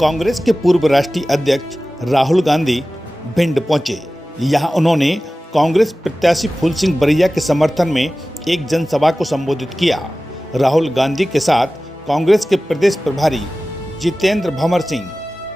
कांग्रेस के पूर्व राष्ट्रीय अध्यक्ष राहुल गांधी भिंड पहुंचे। यहां उन्होंने कांग्रेस प्रत्याशी फूल सिंह बरैया के समर्थन में एक जनसभा को संबोधित किया। राहुल गांधी के साथ कांग्रेस के प्रदेश प्रभारी जितेंद्र भंवर सिंह,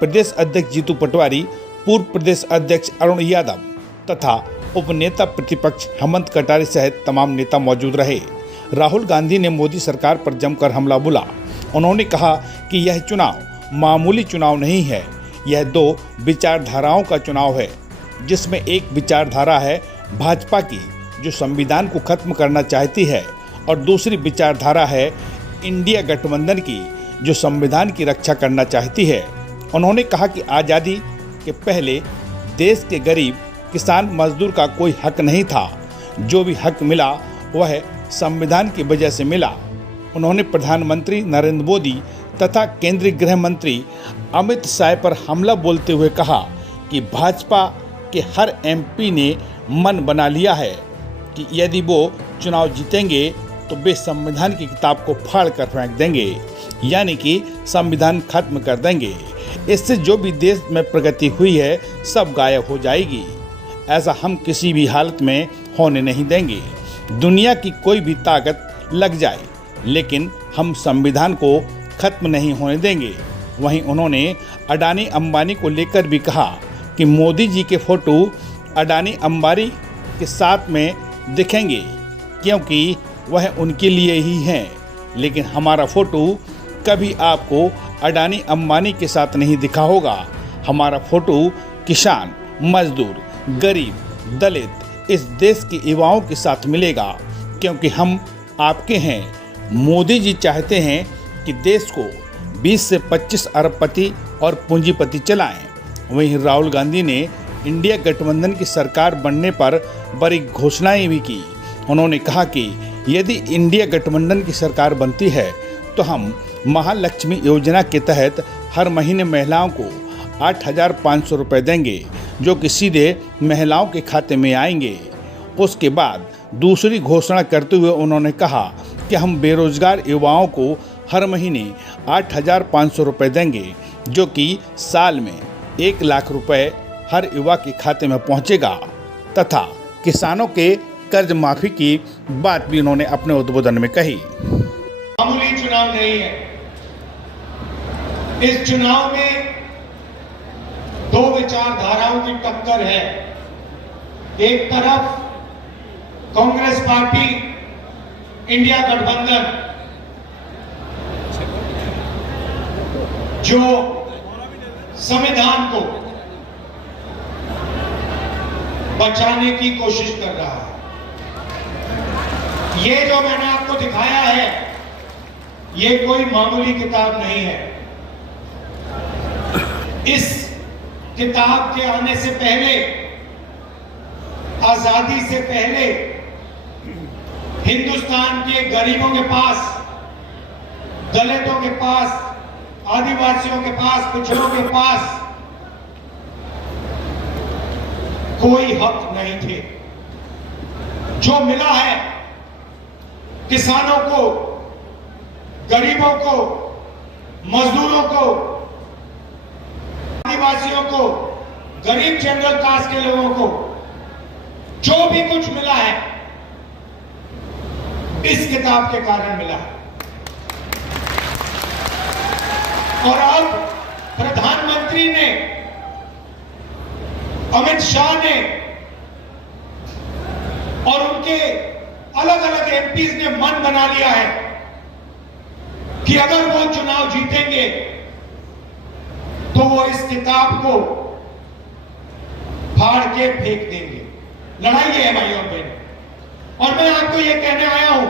प्रदेश अध्यक्ष जीतू पटवारी, पूर्व प्रदेश अध्यक्ष अरुण यादव तथा उपनेता प्रतिपक्ष हेमंत कटारे सहित तमाम नेता मौजूद रहे। राहुल गांधी ने मोदी सरकार पर जमकर हमला बोला। उन्होंने कहा कि यह चुनाव मामूली चुनाव नहीं है, यह दो विचारधाराओं का चुनाव है, जिसमें एक विचारधारा है भाजपा की, जो संविधान को खत्म करना चाहती है, और दूसरी विचारधारा है इंडिया गठबंधन की, जो संविधान की रक्षा करना चाहती है। उन्होंने कहा कि आज़ादी के पहले देश के गरीब, किसान, मजदूर का कोई हक नहीं था। जो भी हक मिला वह संविधान की वजह से मिला। उन्होंने प्रधानमंत्री नरेंद्र मोदी तथा केंद्रीय गृह मंत्री अमित शाह पर हमला बोलते हुए कहा कि भाजपा के हर एमपी ने मन बना लिया है कि यदि वो चुनाव जीतेंगे तो वे संविधान की किताब को फाड़ कर फेंक देंगे, यानी कि संविधान खत्म कर देंगे। इससे जो भी देश में प्रगति हुई है सब गायब हो जाएगी। ऐसा हम किसी भी हालत में होने नहीं देंगे। दुनिया की कोई भी ताकत लग जाए, लेकिन हम संविधान को खत्म नहीं होने देंगे। वहीं उन्होंने अडानी अंबानी को लेकर भी कहा कि मोदी जी के फोटो अडानी अंबानी के साथ में दिखेंगे, क्योंकि वह उनके लिए ही हैं, लेकिन हमारा फोटो कभी आपको अडानी अंबानी के साथ नहीं दिखा होगा। हमारा फोटो किसान, मजदूर, गरीब, दलित, इस देश के युवाओं के साथ मिलेगा, क्योंकि हम आपके हैं। मोदी जी चाहते हैं कि देश को 20 से 25 अरबपति और पूंजीपति चलाएं। वहीं राहुल गांधी ने इंडिया गठबंधन की सरकार बनने पर बड़ी घोषणाएं भी की। उन्होंने कहा कि यदि इंडिया गठबंधन की सरकार बनती है तो हम महालक्ष्मी योजना के तहत हर महीने महिलाओं को 8,500 रुपये देंगे, जो कि सीधे महिलाओं के खाते में आएंगे। उसके बाद दूसरी घोषणा करते हुए उन्होंने कहा कि हम बेरोजगार युवाओं को हर महीने 8,500 रुपये देंगे, जो कि साल में 1 लाख रुपए हर युवा के खाते में पहुंचेगा, तथा किसानों के कर्ज माफी की बात भी उन्होंने अपने उद्बोधन में कही। मामूली चुनाव नहीं है। इस चुनाव में दो विचारधाराओं की टक्कर है। एक तरफ कांग्रेस पार्टी, इंडिया गठबंधन, जो संविधान को बचाने की कोशिश कर रहा है। ये जो मैंने आपको दिखाया है, ये कोई मामूली किताब नहीं है। इस किताब के आने से पहले, आजादी से पहले, हिंदुस्तान के गरीबों के पास, दलितों के पास, आदिवासियों के पास, पिछड़ों के पास कोई हक नहीं थे। जो मिला है किसानों को, गरीबों को, मजदूरों को, आदिवासियों को, गरीब जनरल कास्ट के लोगों को, जो भी कुछ मिला है इस किताब के कारण मिला है। और अब प्रधानमंत्री ने, अमित शाह ने और उनके अलग अलग एमपीज ने मन बना लिया है कि अगर वो चुनाव जीतेंगे तो वो इस किताब को फाड़ के फेंक देंगे। लड़ाई है भाई और बहन। और मैं आपको ये कहने आया हूं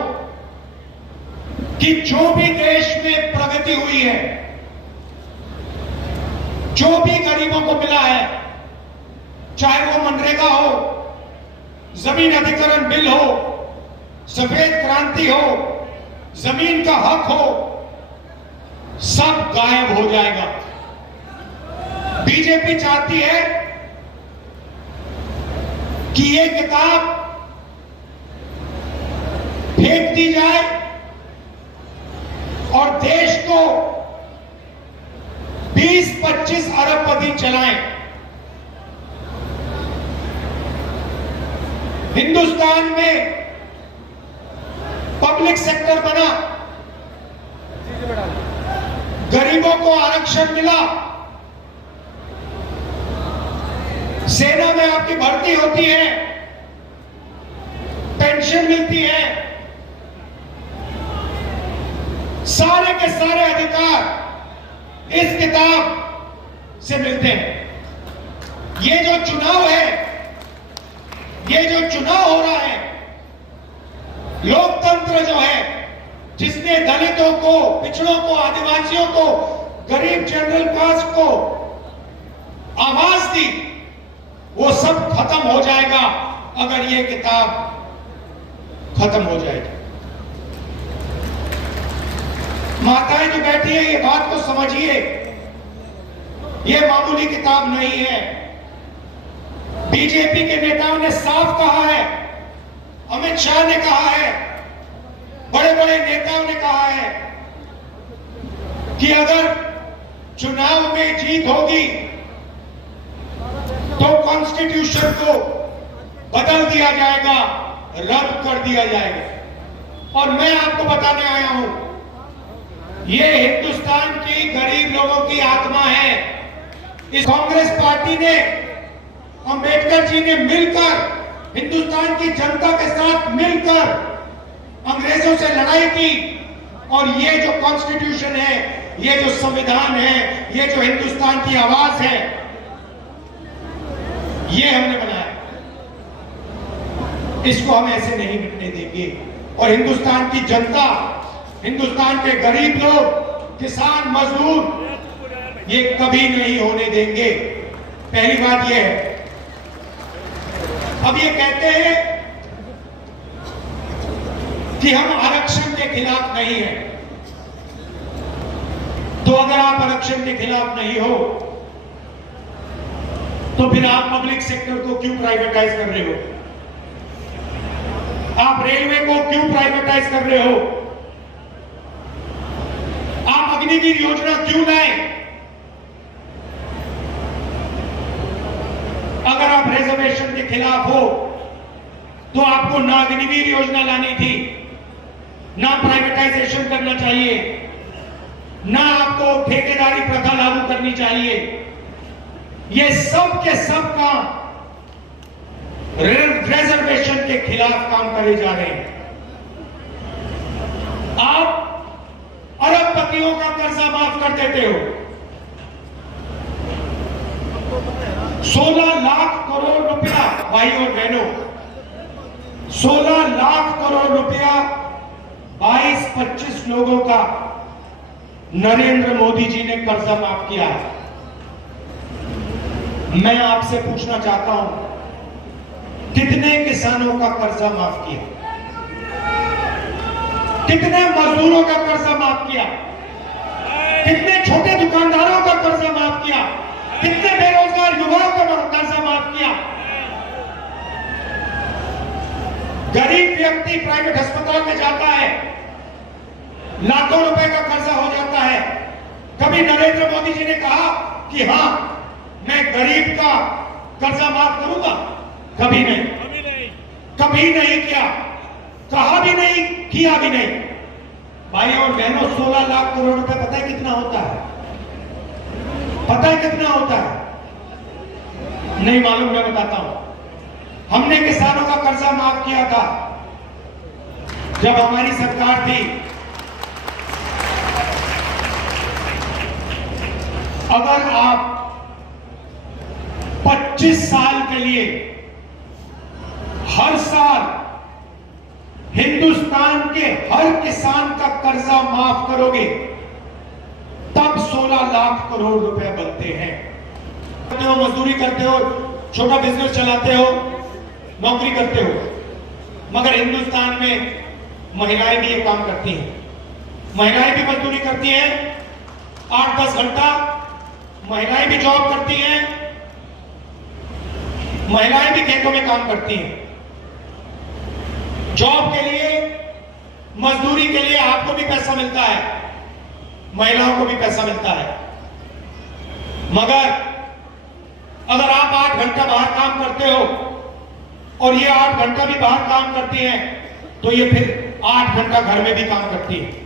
कि जो भी देश में प्रगति हुई है, जो भी गरीबों को मिला है, चाहे वो मनरेगा हो, जमीन अधिग्रहण बिल हो, सफेद क्रांति हो, जमीन का हक हो, सब गायब हो जाएगा। बीजेपी चाहती है कि ये किताब फेंक दी जाए और देश को 20-25 चलाएं। हिंदुस्तान में पब्लिक सेक्टर बना, गरीबों को आरक्षण मिला, सेना में आपकी भर्ती होती है, पेंशन मिलती है, सारे के सारे अधिकार इस किताब से मिलते हैं। ये जो चुनाव है, ये जो चुनाव हो रहा है, लोकतंत्र जो है, जिसने दलितों को, पिछड़ों को, आदिवासियों को, गरीब जनरल कास्ट को आवाज दी, वो सब खत्म हो जाएगा अगर ये किताब खत्म हो जाएगी। माताएं जो बैठी है, ये बात को समझिए, ये मामूली किताब नहीं है। बीजेपी के नेताओं ने साफ कहा है, अमित शाह ने कहा है, बड़े बड़े नेताओं ने कहा है कि अगर चुनाव में जीत होगी तो कॉन्स्टिट्यूशन को बदल दिया जाएगा, रद्द कर दिया जाएगा। और मैं आपको बताने आया हूं, ये हिंदुस्तान की गरीब लोगों की आत्मा है। इस कांग्रेस पार्टी ने, अंबेडकर जी ने मिलकर, हिंदुस्तान की जनता के साथ मिलकर अंग्रेजों से लड़ाई की, और ये जो कॉन्स्टिट्यूशन है, ये जो संविधान है, ये जो हिंदुस्तान की आवाज है, ये हमने बनाया। इसको हम ऐसे नहीं मिटने देंगे। और हिंदुस्तान की जनता, हिंदुस्तान के गरीब लोग, किसान, मजदूर, ये कभी नहीं होने देंगे। पहली बात ये है। अब ये कहते हैं कि हम आरक्षण के खिलाफ नहीं हैं। तो अगर आप आरक्षण के खिलाफ नहीं हो, तो फिर आप पब्लिक सेक्टर को क्यों प्राइवेटाइज कर रहे हो? आप रेलवे को क्यों प्राइवेटाइज कर रहे हो? आप अग्निवीर योजना क्यों लाए? अगर आप रिजर्वेशन के खिलाफ हो, तो आपको ना अग्निवीर योजना लानी थी, ना प्राइवेटाइजेशन करना चाहिए, ना आपको ठेकेदारी प्रथा लागू करनी चाहिए। ये सब के सब काम रिजर्वेशन के खिलाफ काम करे जा रहे हैं। आप अरबपतियों का कर्जा माफ कर देते हो। 16 लाख करोड़ रुपया, भाई और बहनों, 16 लाख करोड़ रुपया 22-25 लोगों का नरेंद्र मोदी जी ने कर्जा माफ किया है। मैं आपसे पूछना चाहता हूं, कितने किसानों का कर्जा माफ किया? कितने मजदूरों का कर्जा माफ किया? कितने छोटे दुकानदारों का कर्जा माफ किया? कितने बेरोजगार युवाओं का कर्जा माफ किया? गरीब व्यक्ति प्राइवेट अस्पताल में जाता है, लाखों रुपए का कर्जा हो जाता है। कभी नरेंद्र मोदी जी ने कहा कि हां, मैं गरीब का कर्जा माफ करूंगा? कभी नहीं, कभी नहीं किया, कहा भी नहीं, किया भी नहीं। भाई और बहनों, 16 लाख करोड़ रुपए पता है कितना होता है? पता है कितना होता है? नहीं मालूम, मैं बताता हूं। हमने किसानों का कर्जा माफ किया था जब हमारी सरकार थी। अगर आप 25 साल के लिए हर साल हिंदुस्तान के हर किसान का कर्जा माफ करोगे, तब 16 लाख करोड़ रुपए बनते हैं। करते हो, मजदूरी करते हो, छोटा बिजनेस चलाते हो, नौकरी करते हो, मगर हिंदुस्तान में महिलाएं भी ये काम करती हैं। महिलाएं भी मजदूरी करती हैं, 8-10 घंटा महिलाएं भी जॉब करती हैं, महिलाएं भी खेतों में काम करती हैं। जॉब के लिए, मजदूरी के लिए आपको भी पैसा मिलता है, महिलाओं को भी पैसा मिलता है, मगर अगर आप 8 घंटा बाहर काम करते हो और ये 8 घंटा भी बाहर काम करती हैं, तो ये फिर 8 घंटा घर में भी काम करती है।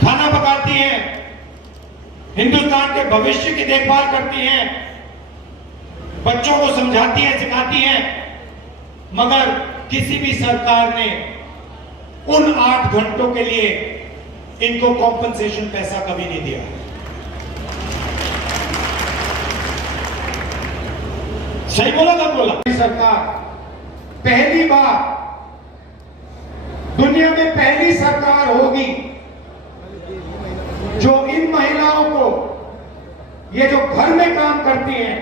खाना पकाती हैं, हिंदुस्तान के भविष्य की देखभाल करती हैं, बच्चों को समझाती हैं, सिखाती हैं, मगर किसी भी सरकार ने उन 8 घंटों के लिए इनको कॉम्पनसेशन पैसा कभी नहीं दिया। सही बोला था बोला? सरकार पहली बार दुनिया में पहली सरकार होगी जो इन महिलाओं को, ये जो घर में काम करती हैं,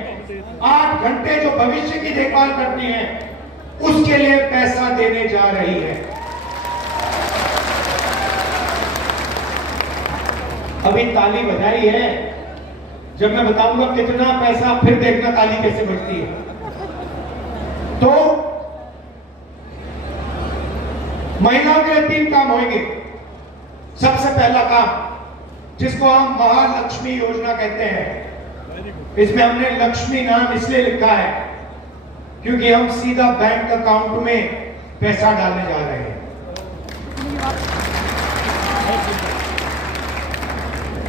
8 घंटे जो भविष्य की देखभाल करती हैं, उसके लिए पैसा देने जा रही है। अभी ताली बजाई है, जब मैं बताऊंगा कितना पैसा, फिर देखना ताली कैसे बजती है। तो महिलाओं के लिए 3 काम होंगे। सबसे पहला काम, जिसको हम महालक्ष्मी योजना कहते हैं, इसमें हमने लक्ष्मी नाम इसलिए लिखा है क्योंकि हम सीधा बैंक अकाउंट में पैसा डालने जा रहे हैं।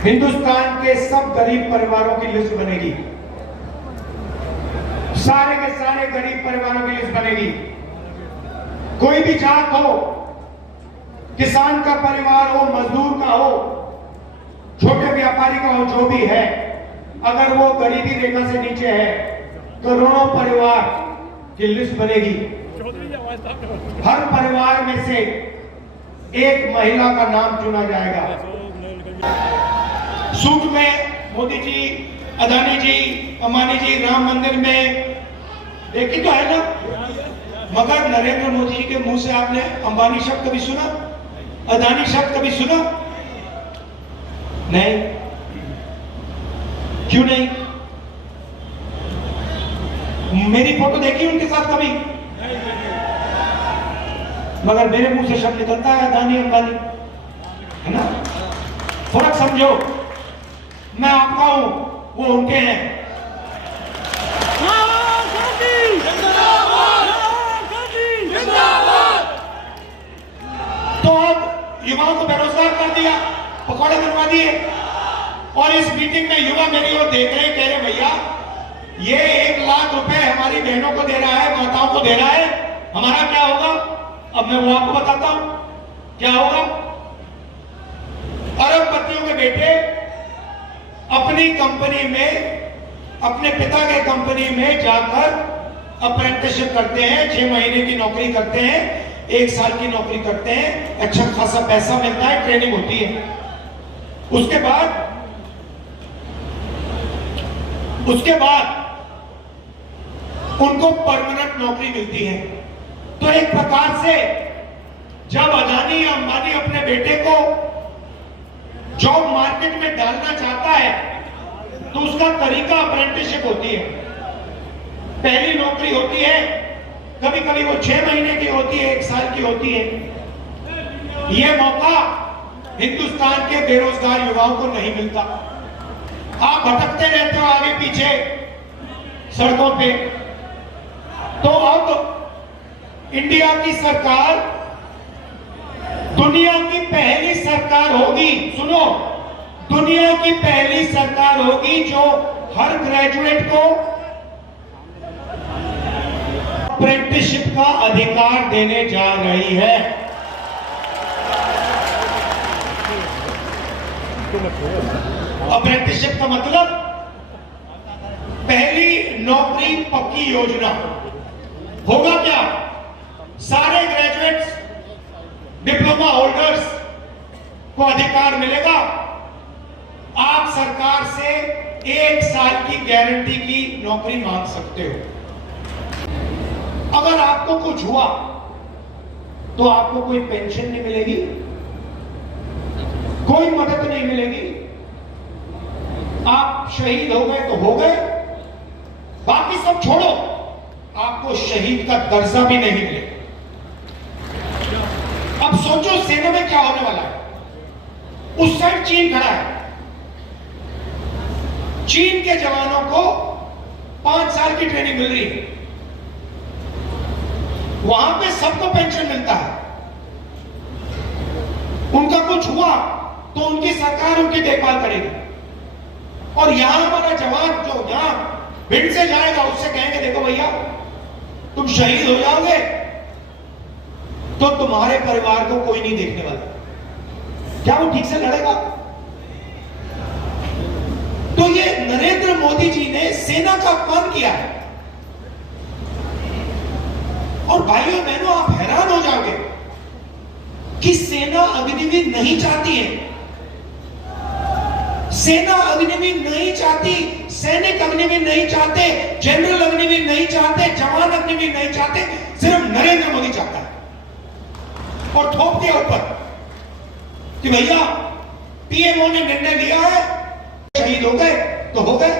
हिंदुस्तान के सब गरीब परिवारों की लिस्ट बनेगी, सारे के सारे गरीब परिवारों की लिस्ट बनेगी। कोई भी जात हो, किसान का परिवार हो, मजदूर का हो, छोटे व्यापारी का हो, जो भी है, अगर वो गरीबी रेखा से नीचे है, करोड़ों परिवार की लिस्ट बनेगी। हर परिवार में से एक महिला का नाम चुना जाएगा। सूट में मोदी जी, अदानी जी, अंबानी जी राम मंदिर में देखी तो है ना, मगर नरेंद्र मोदी जी के मुंह से आपने अंबानी शब्द कभी सुना? अदानी शब्द कभी सुना? नहीं। क्यों नहीं? मेरी फोटो देखी उनके साथ कभी? मगर मेरे मुंह से शब्द निकलता है अदानी अंबानी, है ना? फर्क समझो, मैं आपका हूं, वो उनके हैं। तो अब युवाओं को बेरोजगार कर दिया, पकौड़े बनवा दिए, और इस मीटिंग में युवा मेरी ओर देख रहे, कह रहे भैया ये 1 लाख रुपए हमारी बहनों को दे रहा है, माताओं को दे रहा है, हमारा क्या होगा? अब मैं वो आपको बताता हूं क्या होगा। अरबपतियों के बेटे अपनी कंपनी में, अपने पिता के कंपनी में जाकर अप्रेंटिसशिप करते हैं, 6 महीने की नौकरी करते हैं, 1 साल की नौकरी करते हैं, अच्छा खासा पैसा मिलता है, ट्रेनिंग होती है। उसके बाद उनको परमानेंट नौकरी मिलती है। तो एक प्रकार से जब अदानी या अंबानी अपने बेटे को जॉब मार्केट में डालना चाहता है, तो उसका तरीका अप्रेंटिसशिप होती है। पहली नौकरी होती है, कभी कभी वो 6 महीने की होती है, 1 साल की होती है। यह मौका हिंदुस्तान के बेरोजगार युवाओं को नहीं मिलता। आप भटकते रहते हो आगे पीछे सड़कों पे। तो अब इंडिया की सरकार दुनिया की पहली सरकार होगी, सुनो, दुनिया की पहली सरकार होगी जो हर ग्रेजुएट को अप्रेंटिसशिप का अधिकार देने जा रही है। अप्रेंटिसशिप का मतलब पहली नौकरी पक्की योजना। होगा क्या? सारे ग्रेजुएट्स, डिप्लोमा होल्डर्स को अधिकार मिलेगा। आप सरकार से 1 साल की गारंटी की नौकरी मांग सकते हो। अगर आपको कुछ हुआ तो आपको कोई पेंशन नहीं मिलेगी, कोई मदद नहीं मिलेगी। आप शहीद हो गए तो हो गए, बाकी सब छोड़ो, आपको शहीद का दर्जा भी नहीं मिलेगा। अब सोचो सेना में क्या होने वाला है। उस साइड चीन खड़ा है, चीन के जवानों को 5 साल की ट्रेनिंग मिल रही है, वहां पे सबको पेंशन मिलता है। उनका कुछ हुआ तो उनकी सरकार उनकी देखभाल करेगी। और यहां हमारा जवान जो यहां भिंड से जाएगा उससे कहेंगे देखो भैया तुम शहीद हो जाओगे तो तुम्हारे परिवार को कोई नहीं देखने वाला। क्या वो ठीक से लड़ेगा? तो ये नरेंद्र मोदी जी ने सेना का अपमान किया है। और भाइयों बहनों आप हैरान हो जाओगे कि सेना अग्निवीर नहीं चाहती है। सेना अग्निवीर नहीं चाहती, सैनिक अग्निवीर नहीं चाहते, जनरल अग्निवीर नहीं चाहते, जवान अग्निवीर नहीं चाहते, सिर्फ नरेंद्र मोदी चाहता है। और थोप दिया ऊपर कि भैया पीएमओ ने निर्णय लिया है, शहीद हो गए तो हो गए,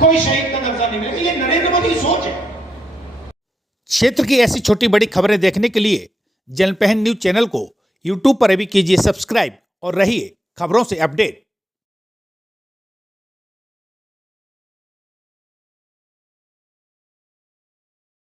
कोई शहीद का दर्जा नहीं मिलेगा। ये नरेंद्र मोदी की सोच है। क्षेत्र की ऐसी छोटी बड़ी खबरें देखने के लिए जनपहन न्यूज चैनल को यूट्यूब पर भी कीजिए सब्सक्राइब और रहिए खबरों से अपडेट।